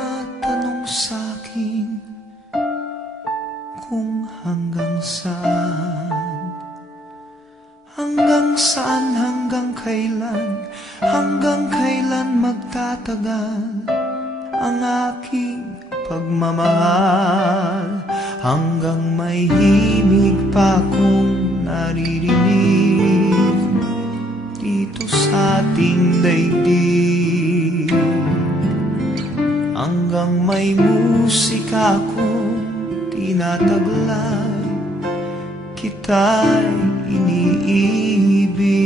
nagtatanong sa'kin kung hanggang saan, hanggang kailan magtatagal ang aking pagmamahal, hanggang may himig pa akong naririnig dito sa ating daigdig, hanggang may musika akong tinataglay, kita'y iniibig.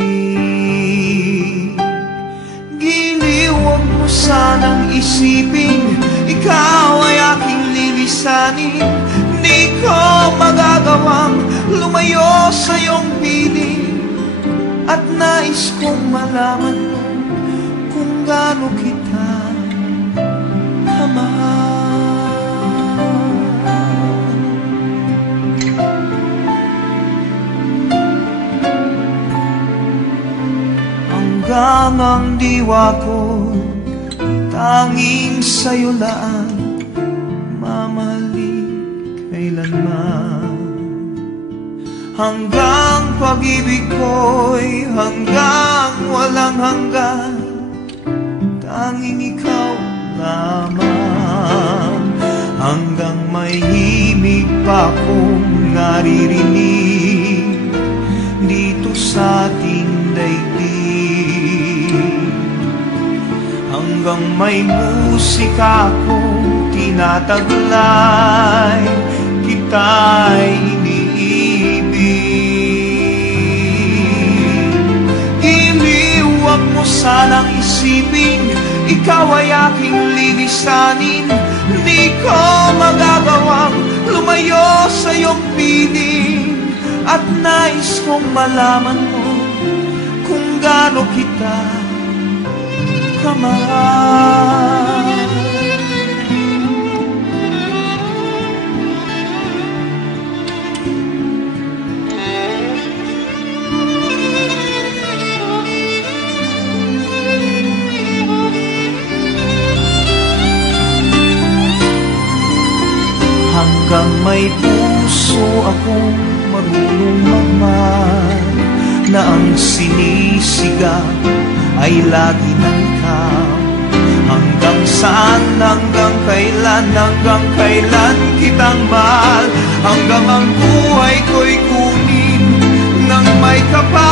Giliw, huwag mo sanang isipin ikaw ay aking lilisanin. Di ko magagawang lumayo sa iyong piling, at nais kong malaman mo kung gaano kita kamahal. Hanggang ang diwa ko tanging sa'yo laan, mamahalin kailanman. Hanggang pag-ibig ko'y hanggang walang hanggan, tanging ikaw lamang. Hanggang may himig pa akong naririnig dito sa ating daigdig, hanggang may musika akong tinataglay, kita'y iniibig. Giliw, huwag mo sanang isipin ikaw ay aking lilisanin. Di ko magagawang lumayo sa iyong piling, at nais kong malaman mo kung gaano kita kamahal. Hanggang may puso akong marunong magmahal, na ang sinisigaw ay lagi ng ikaw. Hanggang saan, hanggang kailan kitang mahal, hanggang ang buhay ko'y kunin ng may kapal.